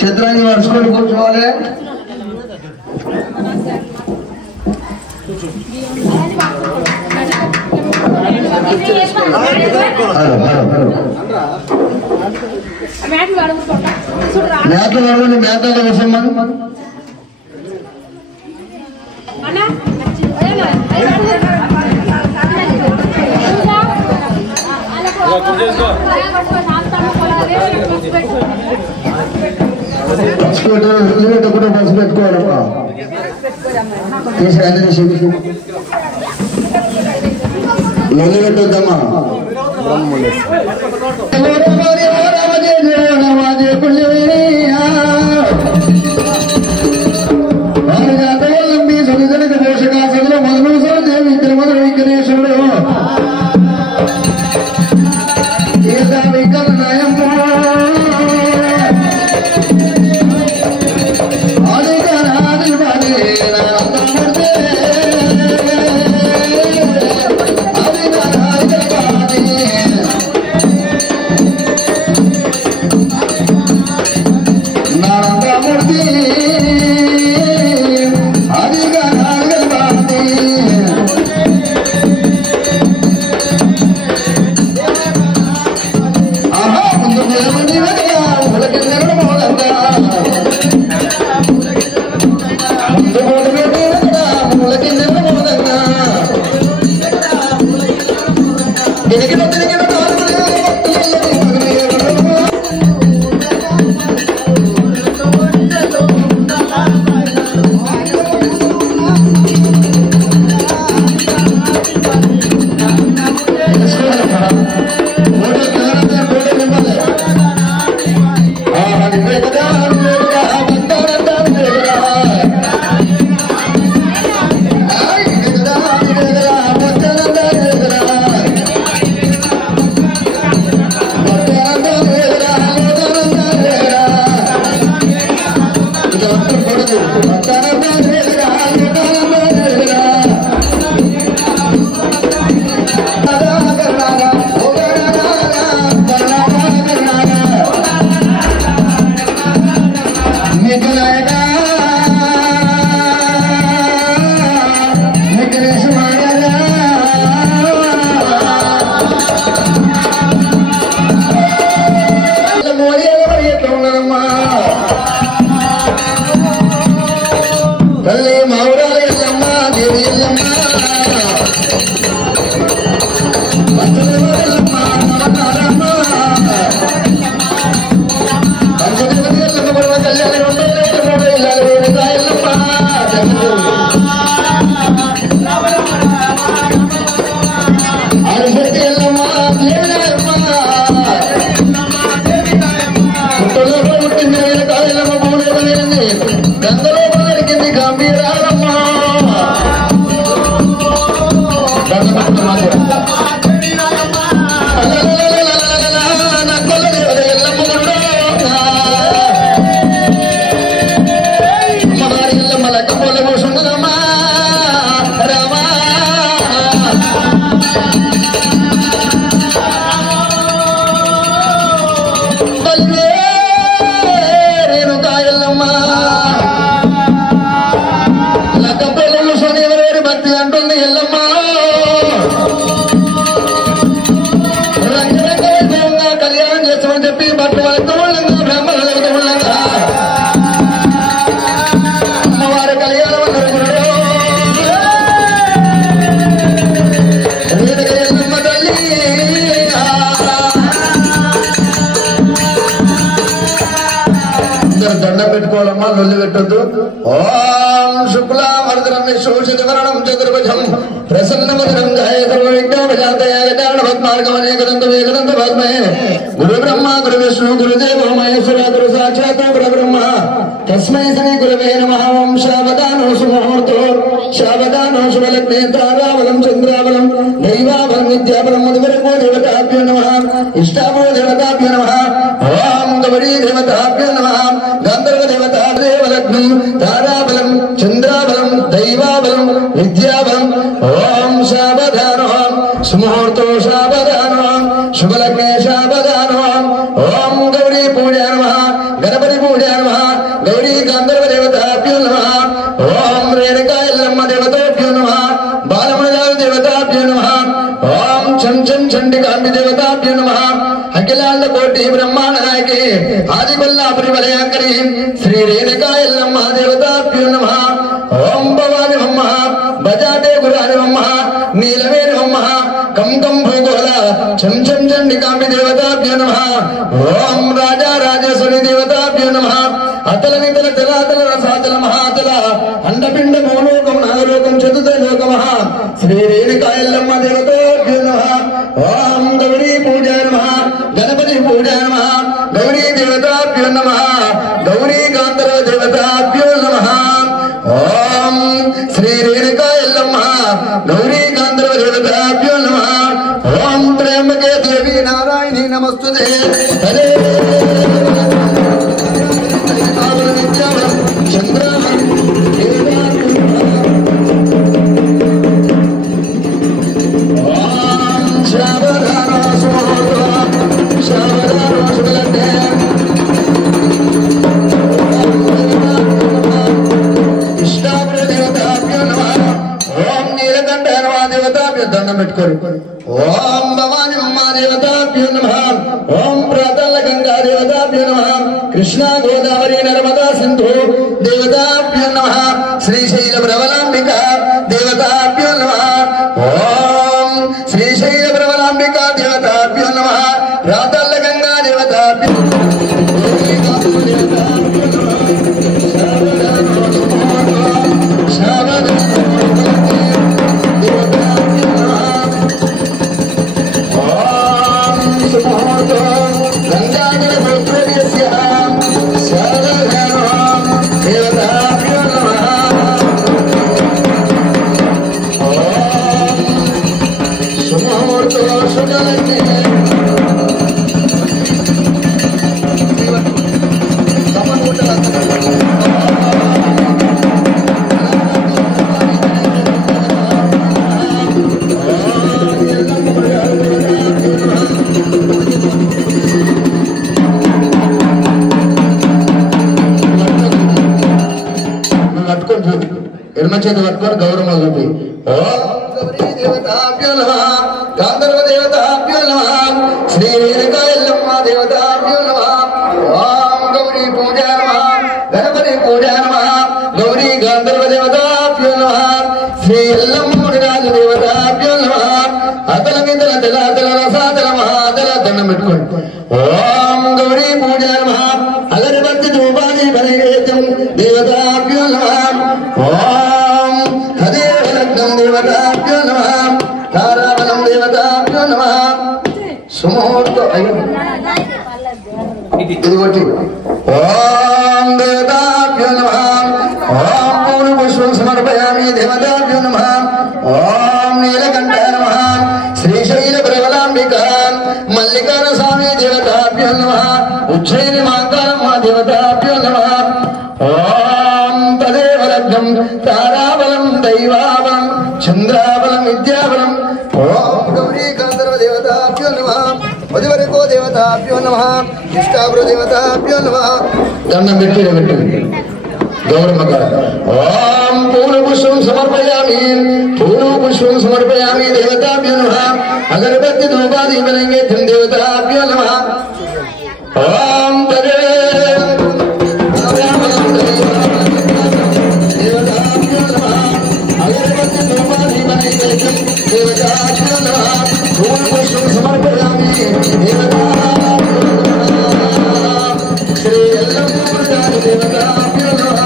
చిత్రాన్ని వరుసకొని కూర్చోవాలి. మేత వాడండి, మేత కోసం కూడా బస్సు పెట్టుకోవాలమ్మా. లొల్లి పెట్టొద్దమ్మా. పోషకాశంలో మధుమూసల దేవి తిరుమల వెంకటేశ్వరుడు నా ओम शुक्लावरदनं विशोषितवरणं चतुर्भुजं प्रसन्नवदनं ध्यायेत्सर्वविघ्नोपशान्तये गुरु ब्रह्मा गुरु विष्णु गुरुदेवो महेश्वर गुरु साक्षात् परब्रह्म तस्मै श्री गुरवे नमः। ओम शावदानो सुमुहूर्तो शावदानो शुभलग्ने ताराबलं चन्द्राबलं दैवाबलं विद्याबलं मधुवरको देवताभ्यो नमः। इष्टाभो देवताभ्यो नमः। ओम गौरी देवताभ्यो नमः। गन्धर्व देवता देवलग्नं ताराबलं चन्द्राबलं दैवाबलं विद्याबलं ओम शावदानो सुमुहूर्तो शावदानो शुभलग्ने शावदानो। ओम गौरी पूजा नमः। गणपति पूजा नमः। गौरी गंधर्व देवताभ्यो नमः। ओम रेणुका यल्लम्म देवताभ्यो नमः। बालमणिदाल देवताभ्यो नमः। ओम छं छं चंडिकांबि देवताभ्यो नमः। अखिलांड कोटि ब्रह्मांड नायकी आदि कोल्लापुरी वलयांकरी श्री रेणुका यल्लम्म देवताभ्यो नमः। ओम भवानी नमः। बजाटे गुरानि नमः। नीलवेणि नमः। कं कं भूगोल छं छं चंडिकांबि देवताभ्यो नमः। ओम राजा राजेश्वरी देवताभ्यो नमः। अतल नितल जलातल रसातल महातल अंडपिंड भूलोकं नागलोकं चतुर्लोकमः श्री रेणुका यल्लम्म देवताभ्यो नमः। ओम गौरी पूजा नमः। गणपति पूजा नमः। गौरी देवताभ्यो नमः। गौरी गांधर्व देवताभ्यो नमः। ओम श्री रेणुका यल्लम्म गौरी गांधर्व देवताभ्यो नमः। ओम त्र्यंबके देवी नारायणी नमस्तुते। हरे ओम भवानी अम्मा देवताभ्यो नमः। ओम प्रातल गंगा देवताभ्यो नमः। कृष्णा गोदावरी नर्मदा सिंधु देवताभ्यो नमः। श्रीशैल प्रबलांबिका देवताभ्यो नमः। ओम श्रीशैल प्रबलांबिका देवताभ्यो नमः। प्रातल गंगा देवताभ्यो పట్టుకొని చూపి, ఎడమ చేత పట్టుకొని గౌరవం చూపి. ఓం గౌరీ దేవతాభ్యో నమః, గాంధర్వ దేవతాభ్యో నమః, శ్రీ రేణుకా ఎల్లమ్మ దేవతాభ్యో నమః. ఓం గౌరీ పూజా నమః, గణపతి పూజా నమః, గౌరీ గాంధర్వ దేవతాభ్యో నమః, శ్రీ ఎల్లమ్మ మునిరాజు దేవతాభ్యో నమః. అతల మితల తల రసాతల మహాతల దండం పెట్టుకోండి. ఓం గౌరీ పూజా నమః, అగరబత్తి ధూపాది నైవేద్యం దేవతాభ్యో నమః. ఓం తదేవ లగ్నం దేవతాభ్యో నమః, తారాబలం దేవతాభ్యో నమః. సుముహూర్త ఇదిగోటి. ఓం దేవతాభ్యో నమః. ఓం పూర్ణ పుష్పం సమర్పయామి దేవతాభ్యో నమః. ఓం నీలకంఠ నమః, శ్రీశైల ప్రబలాంబికా మల్లికార్జున స్వామి దేవతాభ్యో నమః. ఉజ్జయిని మాంకారమ్మ దేవతాభ్యో నమః. ఓం తదేవ లగ్నం తారాబలం దైవాబలం చంద్రాబలం విద్యాబలం. ఓం గౌరీ గాంధర్వ దేవతాభ్యో నమః, మధువరకో దేవతాభ్యో నమః, ఇష్టాభ్రో దేవతాభ్యో నమః. దండం పెట్టి గౌరమ్మ. ఓం పూర్ణపుష్పం సమర్పయామి, పూర్ణపుష్పం సమర్పయామి దేవతాభ్యో నమః. అగరబత్తి ధూపాది నైవేద్యం దేవతాభ్యో నమః. ఓం అగరబత్తి ధూపాది నైవేద్యం దేవతాభ్యో నమః. పూర్ణపుష్పం సమర్పయామి శ్రీ ఎల్లమ్మ దేవతాభ్యో నమః.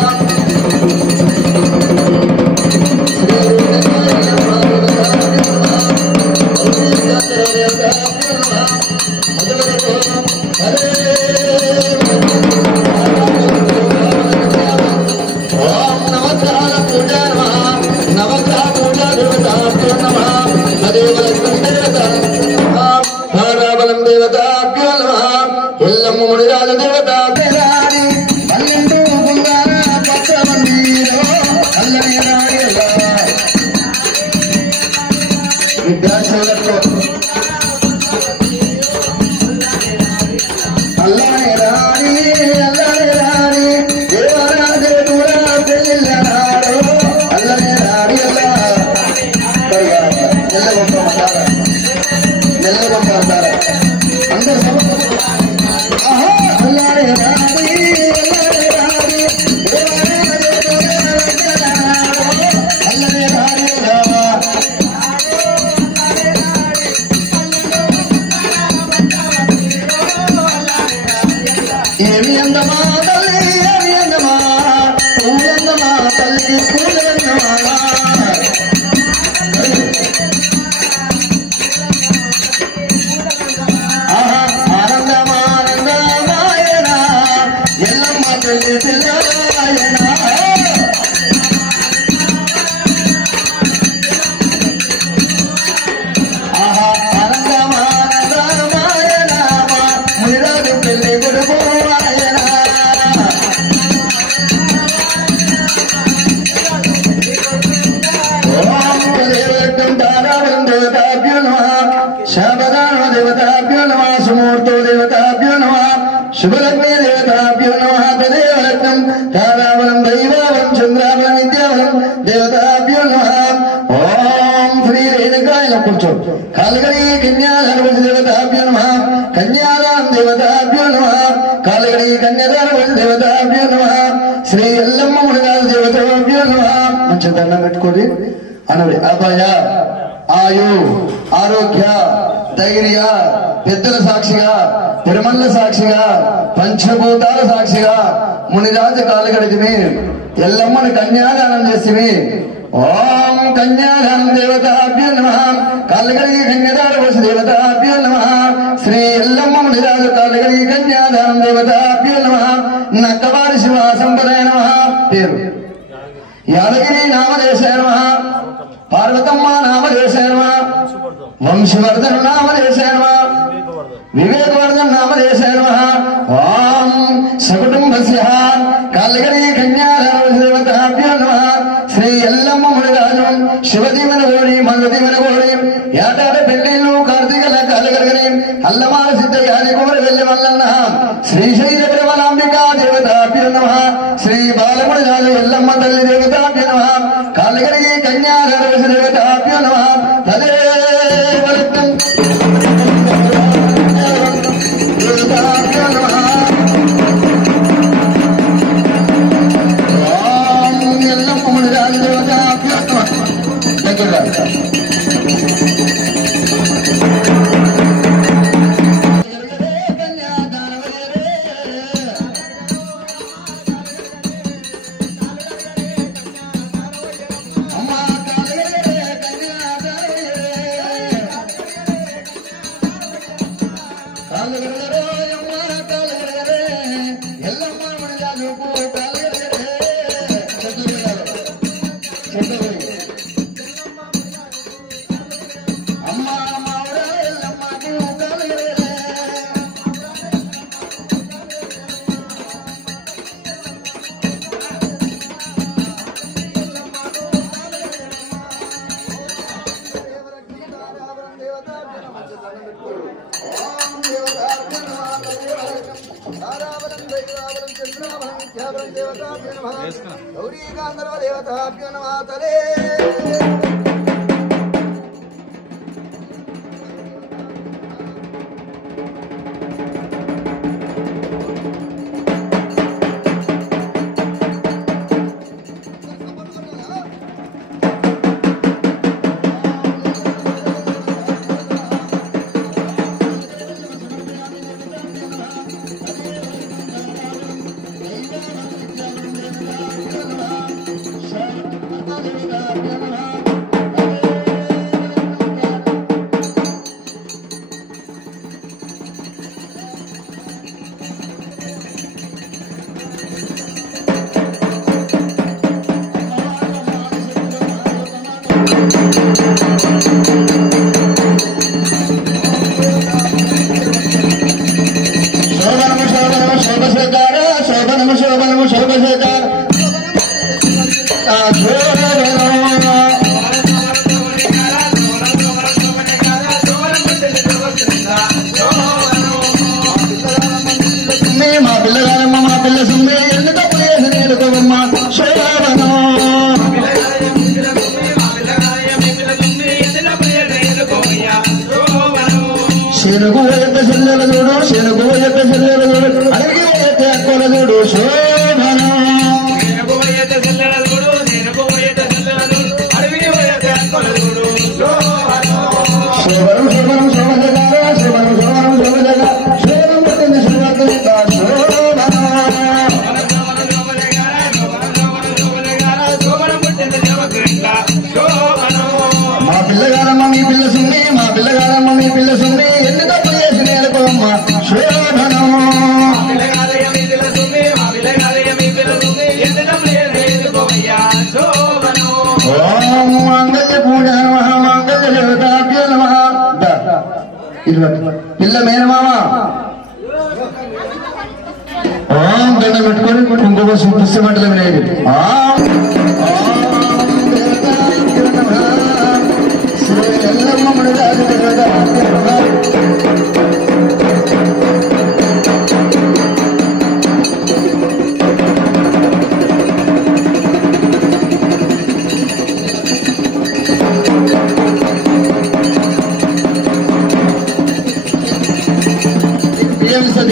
శుభలగ్నే దేవతాభ్యో నమః. తదేవ లగ్నం తారాబలం దైవాబలం చంద్రాబలం విద్యాబలం దేవతాభ్యో నమః. ఓం శ్రీ రేణుకాయ కూర్చో. కాలగడి కన్యాధర్వజ దేవతాభ్యో నమః. కన్యాదాన దేవతాభ్యో నమః. కాలగడి కన్యాదాన దేవతాభ్యో నమః. శ్రీ ఎల్లమ్మ మునిరాజు దేవతాభ్యో నమః. మంచి దండం పెట్టుకోండి అనవి. అభయ ఆయు ఆరోగ్య ధైర్య పెద్దల సాక్షిగా తిరుమల సాక్షిగా పంచభూతాల సాక్షిగా మునిరాజు కాలగడికి ఎల్లమ్మని కన్యాదానం చేసి. ఓం కన్యాదానం దేవతాభ్యో నమః. కాలగడి కన్యాదాన దేవతాభ్యో నమః. శ్రీ ఎల్లమ్మ మునిరాజు కాలగడి కన్యాదానం దేవతాభ్యో నమః. నక్కవారి శివ సంపదాయ నమః. పేరు యాదగిరి నామదేశాయ నమః. పార్వతమ్మ నామదేశాయ నమః. వంశవర్ధన నామదేశాయ నమః. వివేకవర్ధన నామదేశాయ నమః. ఓం సకుటుంబస్య కాలగడి కన్యాదాన దేవతాభ్యో నమః. శ్రీ ఎల్లమ్మ మునిరాజు శివదీవన గోడి మంగదీవన గోడి ఏటాట పెళ్లిళ్ళు కార్తీకల కాలగడగని అల్లమాల సిద్ధ యాది కోరి వెళ్ళి వల్లన్న శ్రీశైల ప్రబలాంబికా దేవతాభ్యో నమః. శ్రీ బాలమునిరాజు ఎల్లమ్మ తల్లి దేవ దేవతాభ్యో నమః తదే వరదం దేవతాభ్యో నమః ఓం ఎల్లమ్మ మునిరాజు దేవతాభ్యో నమః దగ్గర గౌరీ గాంధర్వ దేవతాభ్యో నమః తదే పిల్ల మేనమామ ఓం దండం పెట్టుకొని ఇంకొక పుస్తమంటలు వినేది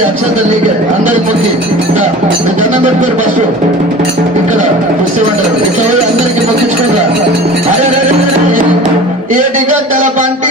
అక్షంతలు నీకే అందరి మొక్కి దండం పెట్టుకోరు ఫస్ట్ ఇక్కడ పుస్తమంటారు ఇట్లా అందరికి మొక్కించుకుంటారా అరే ఏటి గంటల పంట